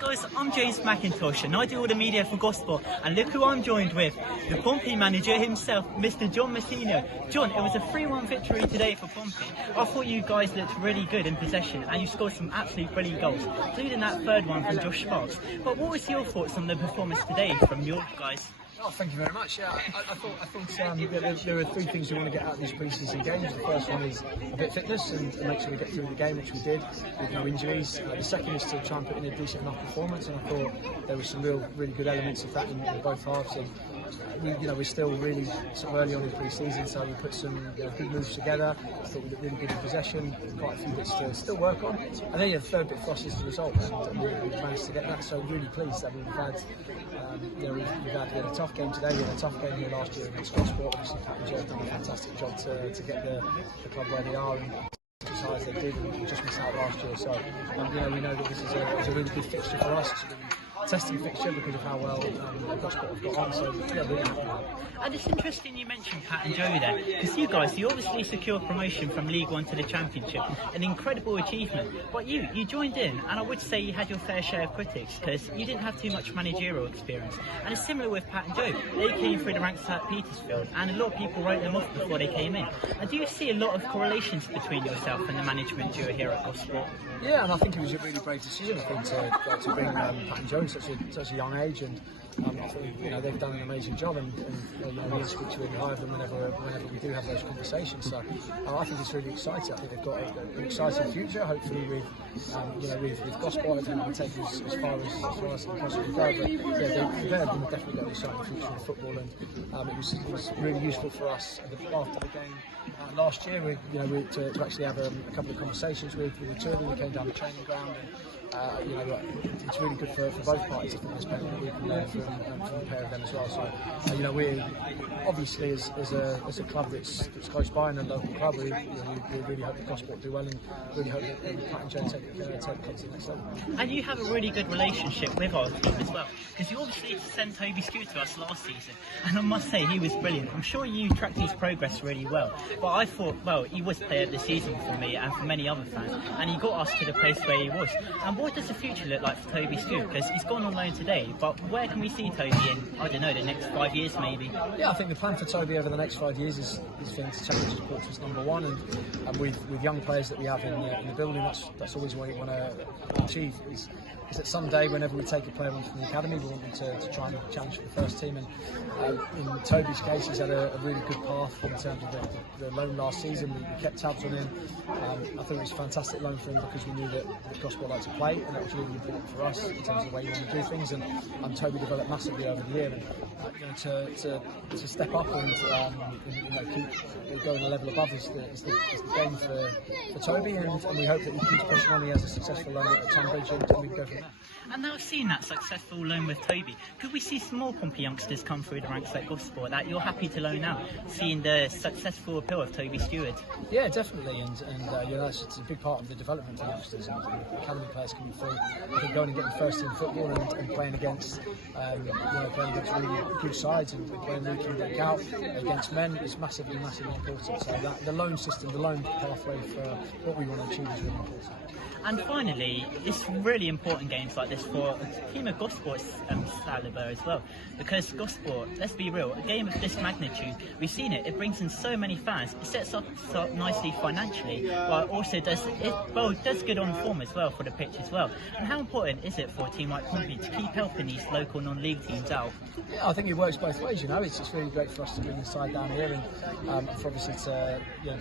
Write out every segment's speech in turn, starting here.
guys, I'm James McIntosh and I do all the media for Gosport, and look who I'm joined with, the Pompey manager himself, Mr. John Mousinho. John, it was a 3-1 victory today for Pompey. I thought you guys looked really good in possession and you scored some absolutely brilliant goals, including that third one from Josh Sparks. But what was your thoughts on the performance today from your guys? Oh, thank you very much. Yeah, I thought there are three things we want to get out of these pre-season games. The first one is a bit of fitness and make sure we get through the game, which we did with no injuries. The second is to try and put in a decent enough performance, and I thought there were some really good elements of that in both halves. And we're still really sort of early on in pre-season, so we put some good moves together. I thought we looked really good in possession, quite a few bits to still work on. And then the third bit for us is the result, and we managed to get that. So really pleased that we've had we've had a tough game today. We had a tough game here last year against Gosport. Obviously, Pat and Joe have done a fantastic job to get the club where they are and as high as they did, and just missed out last year. So we know that this is a really good fixture for us. It's a really testing fixture because of how well Gosport have got on. So yeah, really happy with that. And it's interesting you mentioned Pat and Joe there, because you obviously secured promotion from League One to the Championship, an incredible achievement. But you joined in, and I would say you had your fair share of critics because you didn't have too much managerial experience. And it's similar with Pat and Joe. They came through the ranks at Petersfield, and a lot of people wrote them off before they came in. And do you see a lot of correlations between yourself and the management duo here at Gosport? Yeah, and I think it was a really brave decision, I think, to bring Pat and Joe at such a young age, and I think they've done an amazing job, and we speak to really high of them whenever we do have those conversations. So I think it's really exciting. I think they've got an exciting future. Hopefully with Gosport, I think we can take as far as they possibly go. But yeah, they've definitely got an exciting future in football, and it was really useful for us after the game last year. To actually have a couple of conversations with the two of them. We came down the training ground, and it's really good for both parties. I think there's plenty that we can learn from the pair of them as well. So we're obviously as a club that's close by and a local club, we really hope that Gosport do well, and really hope that Pat and Joe take the club to the next level. And you have a really good relationship with our team as well, because you obviously sent Toby Steward to us last season, and I must say he was brilliant. I'm sure you tracked his progress really well, but I thought, well, he was player of the season for me and for many other fans, and he got us to the place where he was. And what does the future look like for Toby Steward? Because he's gone on loan today, but where can we see Toby in, I don't know, the next 5 years maybe? Yeah, I think the plan for Toby over the next 5 years is for him to challenge as Portsmouth's #1, and with young players that we have in the building, that's always what we want to achieve. Is that someday, whenever we take a player on from the academy, we want them to try and challenge for the first team. And in Toby's case, he's had a really good path in terms of the loan last season. We kept tabs on him. I think it was a fantastic loan for him because we knew that Gosport liked to play, and that was really important for us in terms of the way we want to do things. And Toby developed massively over the year. And to step up and keep going a level above is the game for Toby, and we hope that he keeps pushing on. He has a successful loan at Tunbridge, and we can go from there. And now seeing that successful loan with Toby, could we see some more Pompey youngsters come through the ranks at Gosport that you're happy to loan out, seeing the successful appeal of Toby Steward? Yeah, definitely, and it's a big part of the development of youngsters, and academy players coming through. I think going and getting first team football and playing against really good sides and playing week in, week out against men is massively important. So that the loan system, the loan pathway for what we want to achieve is really important. And finally, it's really important games like this for a team of Gosport's calibre as well, because Gosport, let's be real, a game of this magnitude, we've seen it brings in so many fans, it sets up nicely financially, but also does good on form as well for the pitch as well. And how important is it for a team like Pompey to keep helping these local non-league teams out? Yeah, I think it works both ways. It's really great for us to bring the side down here, and for obviously to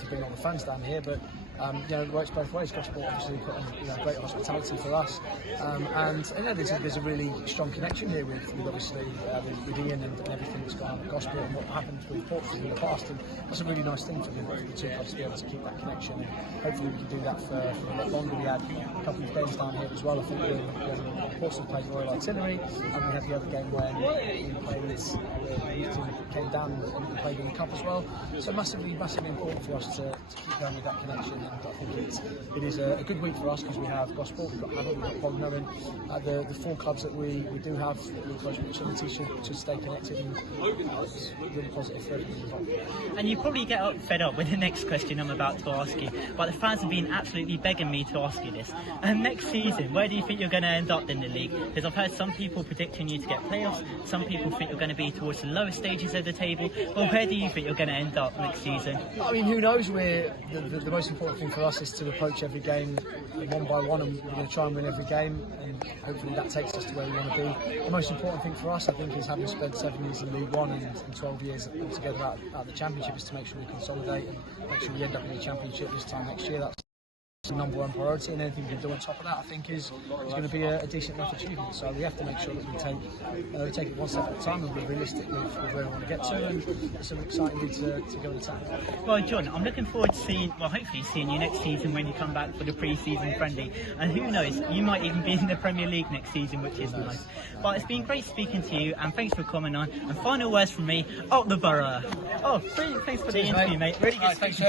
bring all the fans down here, but it works both ways. Gosport obviously put great hospitality for us, and there's a really strong connection here with obviously with Ian and everything that's gone on at Gosport and what happened with Portsmouth in the past, and that's a really nice thing for the two clubs to be able to keep that connection, and hopefully we can do that for a lot longer. We had a couple of games down here as well. I think when Portsmouth played Royal Artillery, and we had the other game when the youth team came down and played in the cup as well. So massively important for us to keep going with that connection. and I think it is a good week for us because we have Gosport, we've got Havant, we've got Bognor, and the 4 clubs that we do have with close proximity should stay connected, and it's really positive for everyone involved. And you probably get fed up with the next question I'm about to ask you, but the fans have been absolutely begging me to ask you this. And next season, where do you think you're going to end up in the league? Because I've heard some people predicting you to get playoffs, some people think you're going to be towards the lower stages of the table. Well, where do you think you're going to end up next season? I mean, who knows? The most important thing for us is to approach every game one by one, and we're going to try and win every game, and hopefully that takes us to where we want to be. The most important thing for us, I think, is having spent 7 years in League One and 12 years altogether out the Championship, is to make sure we consolidate and make sure we end up in the Championship this time next year. That's the number one priority, and anything we can do on top of that, I think, is going to be a decent enough achievement. So we have to make sure that we take it one step at a time and be realistic with where we want to get to, and it's some exciting league to go and attack. Well, John, I'm looking forward to hopefully seeing you next season when you come back for the pre-season friendly, and who knows, you might even be in the Premier League next season, which is nice. But it's been great speaking to you, and thanks for coming on. And final words from me, up the Borough. Oh, brilliant, thanks for the interview, mate. Really good speaking to you.